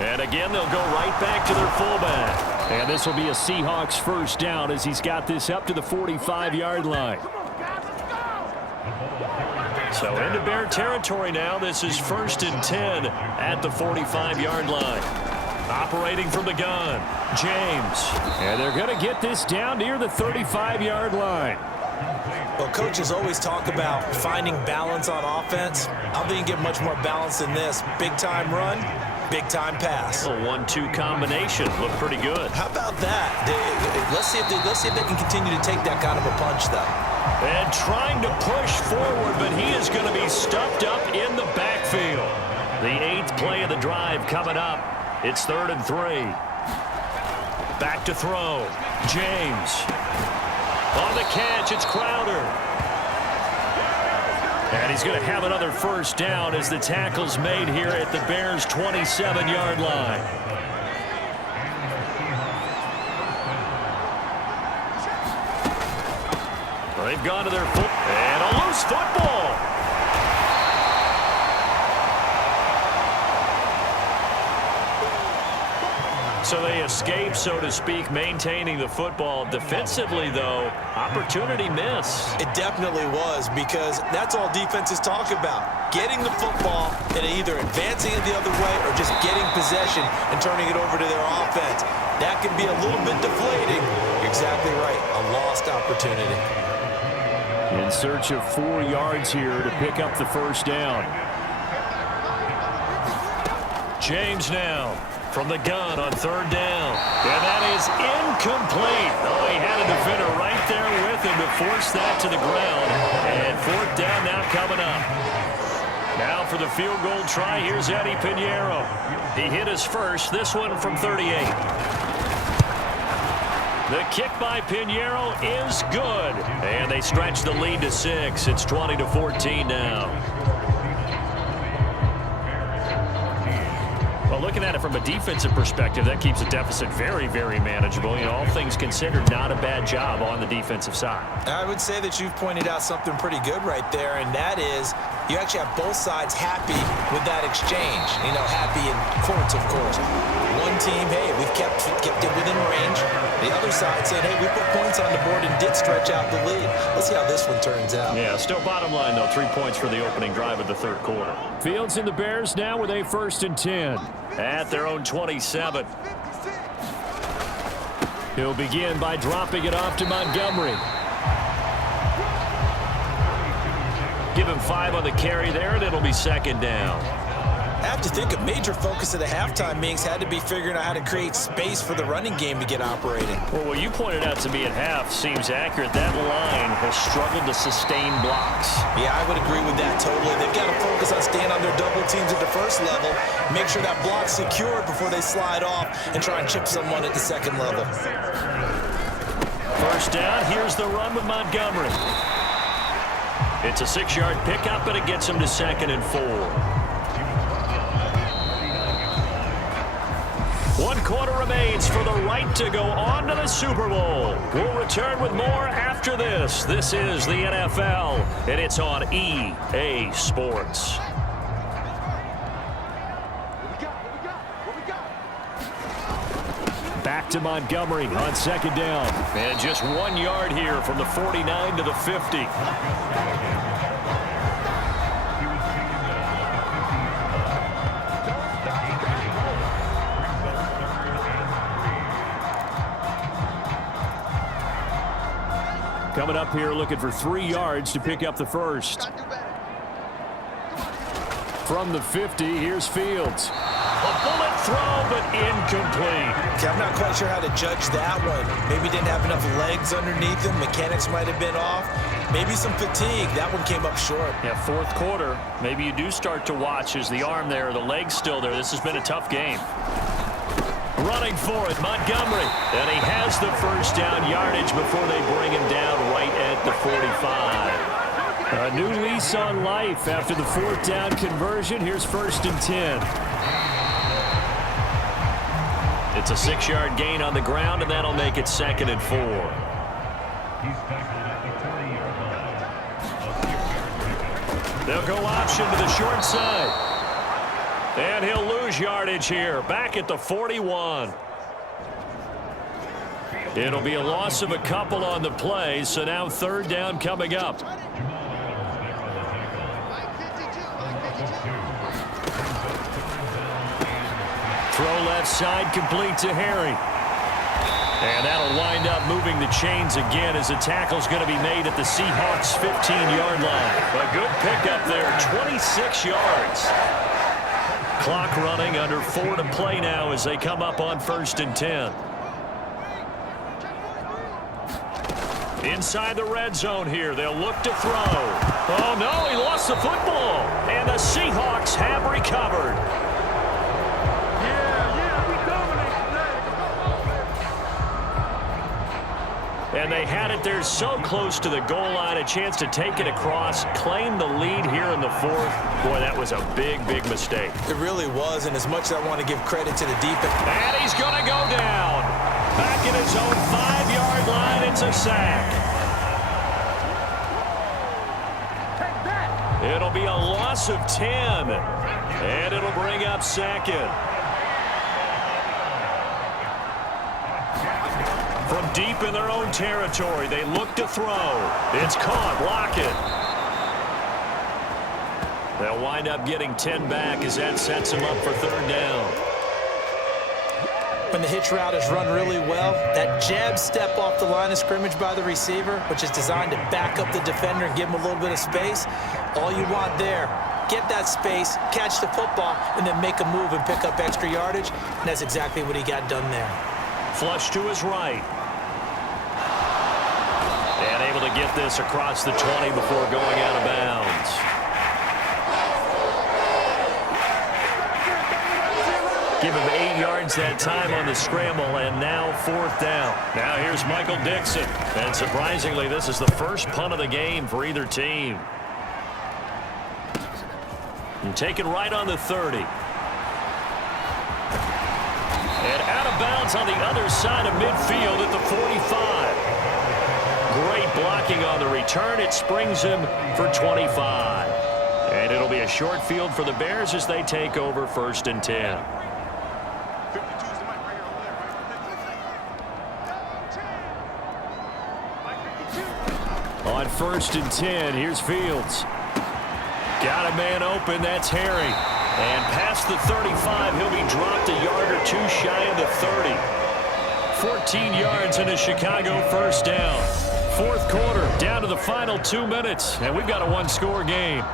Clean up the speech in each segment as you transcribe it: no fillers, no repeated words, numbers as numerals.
And again, they'll go right back to their fullback. And this will be a Seahawks first down as he's got this up to the 45-yard line. So into Bear territory now. This is 1st and 10 at the 45-yard line. Operating from the gun, James. And they're going to get this down near the 35-yard line. Well, coaches always talk about finding balance on offense. I don't think you get much more balance than this. Big-time run, big-time pass. A 1-2 combination. Looked pretty good. How about that? Let's see if they can continue to take that kind of a punch, though. And trying to push forward, but he is going to be stuffed up in the backfield. The 8th play of the drive coming up. It's 3rd and 3. Back to throw. James. On the catch, it's Crowder. And he's going to have another first down as the tackle's made here at the Bears' 27-yard line. They've gone to their foot. And a loose football. So they escape, so to speak, maintaining the football. Defensively, though, opportunity miss. It definitely was, because that's all defenses talk about. Getting the football and either advancing it the other way or just getting possession and turning it over to their offense. That can be a little bit deflating. You're exactly right. A lost opportunity. In search of 4 yards here to pick up the first down. James now from the gun on 3rd down. And that is incomplete. Oh, he had a defender right there with him to force that to the ground. And 4th down now coming up. Now for the field goal try, here's Eddie Pinheiro. He hit his first, this one from 38. The kick by Pinheiro is good. And they stretch the lead to 6. It's 20-14 now. Well, looking at it from a defensive perspective, that keeps the deficit very, very manageable. You know, all things considered, not a bad job on the defensive side. I would say that you've pointed out something pretty good right there, and that is you actually have both sides happy with that exchange. You know, happy in quotes, of course. One team, hey, we've kept it within range. The other side saying, hey, we put points on the board and did stretch out the lead. Let's see how this one turns out. Yeah, still bottom line, though, 3 points for the opening drive of the 3rd quarter. Fields and the Bears now with a 1st and 10 at their own 27. He'll begin by dropping it off to Montgomery. Give him 5 on the carry there, and it'll be 2nd down. I have to think a major focus of the halftime meetings had to be figuring out how to create space for the running game to get operating. Well, what you pointed out to me at half seems accurate. That line has struggled to sustain blocks. Yeah, I would agree with that totally. They've got to focus on staying on their double teams at the first level, make sure that block's secured before they slide off and try and chip someone at the 2nd level. First down, here's the run with Montgomery. It's a 6-yard pickup, but it gets him to 2nd and 4. 1 quarter remains for the right to go on to the Super Bowl. We'll return with more after this. This is the NFL, and it's on EA Sports. Back to Montgomery on 2nd down. And just 1 yard here from the 49 to the 50. Coming up here looking for 3 yards to pick up the first. From the 50, here's Fields. A bullet throw, but incomplete. Okay, I'm not quite sure how to judge that one. Maybe didn't have enough legs underneath him. Mechanics might have been off. Maybe some fatigue. That one came up short. Yeah, 4th quarter. Maybe you do start to watch as the arm there, the leg's still there. This has been a tough game. Running for it, Montgomery. And he has the first down yardage before they bring him down right at the 45. A new lease on life after the 4th down conversion. Here's 1st and 10. It's a 6-yard gain on the ground, and that'll make it 2nd and 4. They'll go option to the short side. And he'll lose yardage here, back at the 41. It'll be a loss of a couple on the play, so now third down coming up. Throw left side, complete to Harry. And that'll wind up moving the chains again as the tackle's going to be made at the Seahawks' 15-yard line. A good pickup there, 26 yards. Clock running, under 4 to play now as they come up on 1st and 10. Inside the red zone here, they'll look to throw. Oh, no, he lost the football. And the Seahawks have recovered. And they had it there so close to the goal line, a chance to take it across, claim the lead here in the 4th. Boy, that was a big, big mistake. It really was, and as much as I want to give credit to the defense. And he's going to go down. Back in his own 5-yard line, it's a sack. It'll be a loss of 10, and it'll bring up 2nd. From deep in their own territory, they look to throw. It's caught. Lockett. They'll wind up getting 10 back as that sets them up for 3rd down. When the hitch route is run really well, that jab step off the line of scrimmage by the receiver, which is designed to back up the defender and give him a little bit of space, all you want there, get that space, catch the football, and then make a move and pick up extra yardage, and that's exactly what he got done there. Flush to his right. And able to get this across the 20 before going out of bounds. Give him 8 yards that time on the scramble, and now 4th down. Now here's Michael Dixon. And surprisingly, this is the first punt of the game for either team. And taken right on the 30. And out of bounds on the other side of midfield at the 45. Great blocking on the return. It springs him for 25. And it'll be a short field for the Bears as they take over 1st and 10. On 1st and 10, here's Fields. Got a man open, that's Harry. And past the 35, he'll be dropped a yard or two shy of the 30. 14 yards in a Chicago 1st down. 4th quarter, down to the final 2 minutes, and we've got a one-score game.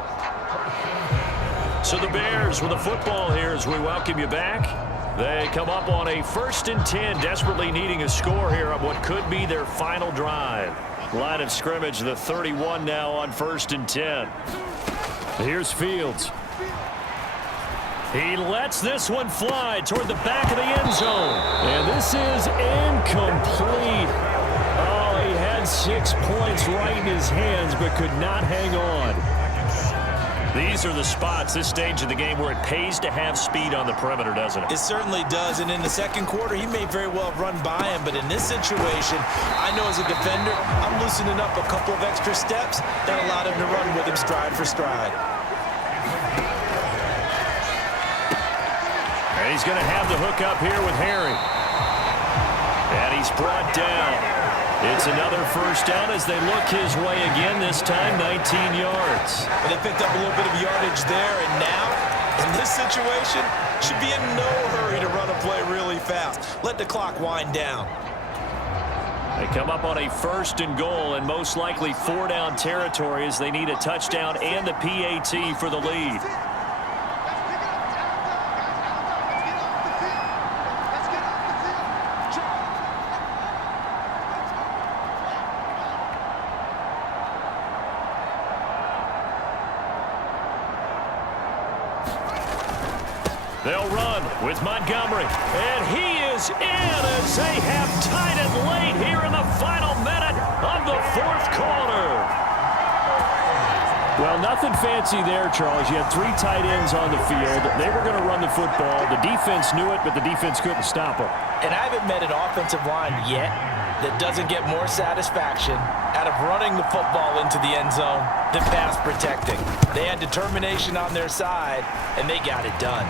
So the Bears with the football here as we welcome you back. They come up on a 1st and 10, desperately needing a score here on what could be their final drive. Line of scrimmage, the 31 now on 1st and 10. Here's Fields. He lets this one fly toward the back of the end zone. And this is incomplete. Oh, he had 6 points right in his hands but could not hang on. These are the spots, this stage of the game, where it pays to have speed on the perimeter, doesn't it? It certainly does, and in the 2nd quarter, he may very well run by him, but in this situation, I know as a defender, I'm loosening up a couple of extra steps that allowed him to run with him stride for stride. And he's going to have the hook up here with Harry. And he's brought down. It's another 1st down as they look his way again, this time 19 yards. But they picked up a little bit of yardage there, and now, in this situation, should be in no hurry to run a play really fast. Let the clock wind down. They come up on a 1st and goal, and most likely 4-down territory as they need a touchdown and the PAT for the lead. They'll run with Montgomery, and he is in as they have tied it late here in the final minute of the 4th quarter. Well, nothing fancy there, Charles. You had 3 tight ends on the field. They were going to run the football. The defense knew it, but the defense couldn't stop them. And I haven't met an offensive line yet that doesn't get more satisfaction out of running the football into the end zone than pass protecting. They had determination on their side, and they got it done.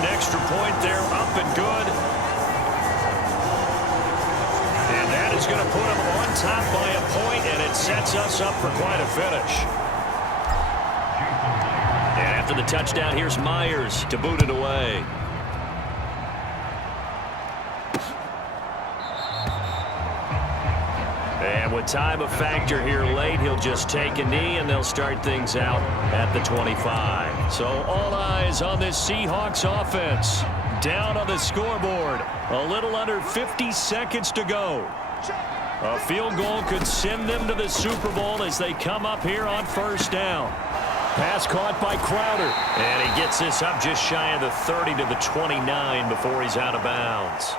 an extra point there, up and good. And that is going to put them on top by a point, and it sets us up for quite a finish. And after the touchdown, here's Myers to boot it away. And with time a factor here late, he'll just take a knee, and they'll start things out at the 25. So all eyes on this Seahawks offense. Down on the scoreboard. A little under 50 seconds to go. A field goal could send them to the Super Bowl as they come up here on first down. Pass caught by Crowder. And he gets this up just shy of the 30 to the 29 before he's out of bounds.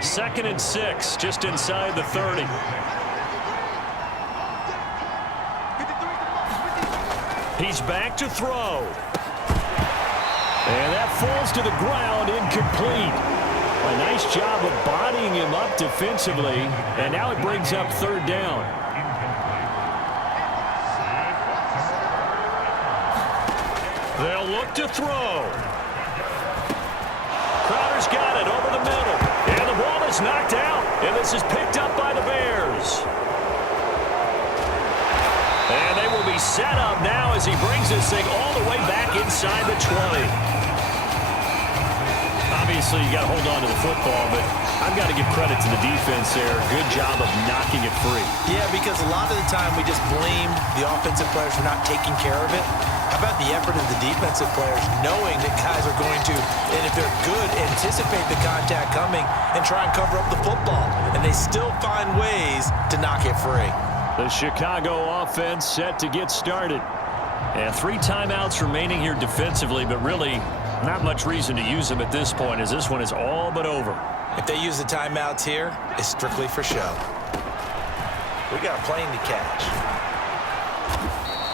Second and 6, just inside the 30. He's back to throw. And that falls to the ground, incomplete. A nice job of bodying him up defensively, and now it brings up third down. They'll look to throw. Crowder's got it over the middle. And the ball is knocked out, and this is picked up by the Bears. And they will be set up now as he brings this thing all the way back inside the 20. Obviously, you got to hold on to the football, but I've got to give credit to the defense there. Good job of knocking it free. Yeah, because a lot of the time we just blame the offensive players for not taking care of it. How about the effort of the defensive players knowing that guys are going to, and if they're good, anticipate the contact coming and try and cover up the football. And they still find ways to knock it free. The Chicago offense set to get started. And 3 timeouts remaining here defensively, but really not much reason to use them at this point as this one is all but over. If they use the timeouts here, it's strictly for show. We got a plane to catch.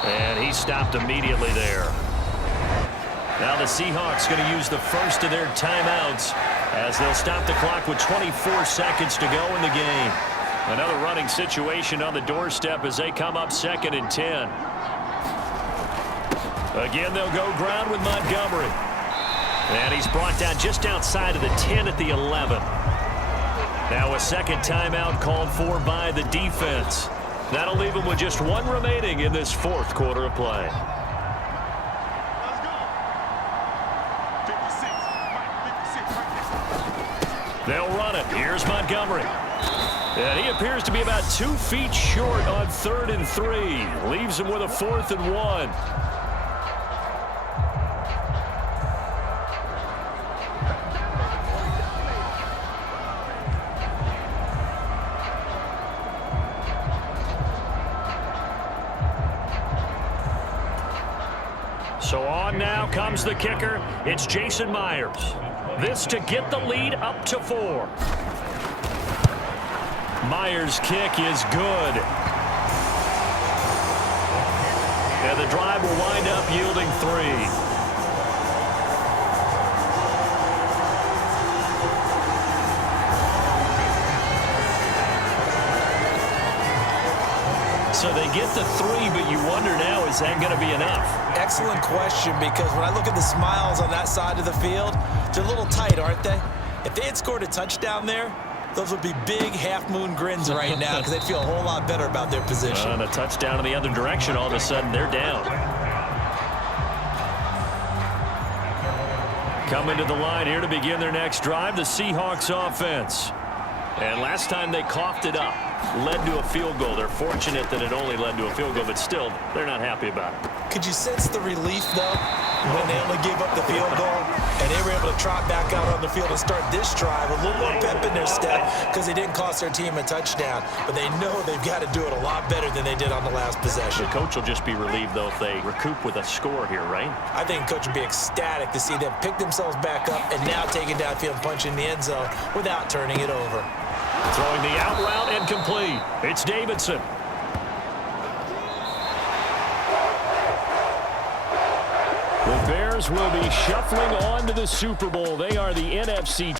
And he stopped immediately there. Now the Seahawks going to use the first of their timeouts as they'll stop the clock with 24 seconds to go in the game. Another running situation on the doorstep as they come up second and 10. Again, they'll go ground with Montgomery. And he's brought down just outside of the 10 at the 11. Now a second timeout called for by the defense. That'll leave them with just 1 remaining in this 4th quarter of play. They'll run it. Here's Montgomery. And he appears to be about 2 feet short on 3rd and 3. Leaves him with a 4th and 1. So on now comes the kicker. It's Jason Myers. This to get the lead up to 4. Myers' kick is good. And the drive will wind up yielding 3. So they get the 3, but you wonder now, is that going to be enough? Excellent question, because when I look at the smiles on that side of the field, they're a little tight, aren't they? If they had scored a touchdown there, those would be big half-moon grins right now because they'd feel a whole lot better about their position. And a touchdown in the other direction, all of a sudden they're down. Coming to the line here to begin their next drive, the Seahawks offense. And last time they coughed it up, led to a field goal. They're fortunate that it only led to a field goal, but still, they're not happy about it. Could you sense the relief, though, when they only gave up the field goal and they were able to trot back out on the field and start this drive a little more pep in their step because they didn't cost their team a touchdown, but they know they've got to do it a lot better than they did on the last possession. The coach will just be relieved, though, if they recoup with a score here, right? I think the coach would be ecstatic to see them pick themselves back up and now take it downfield and punch in the end zone without turning it over. Throwing the out route incomplete. It's Davidson. The Bears will be shuffling on to the Super Bowl. They are the NFC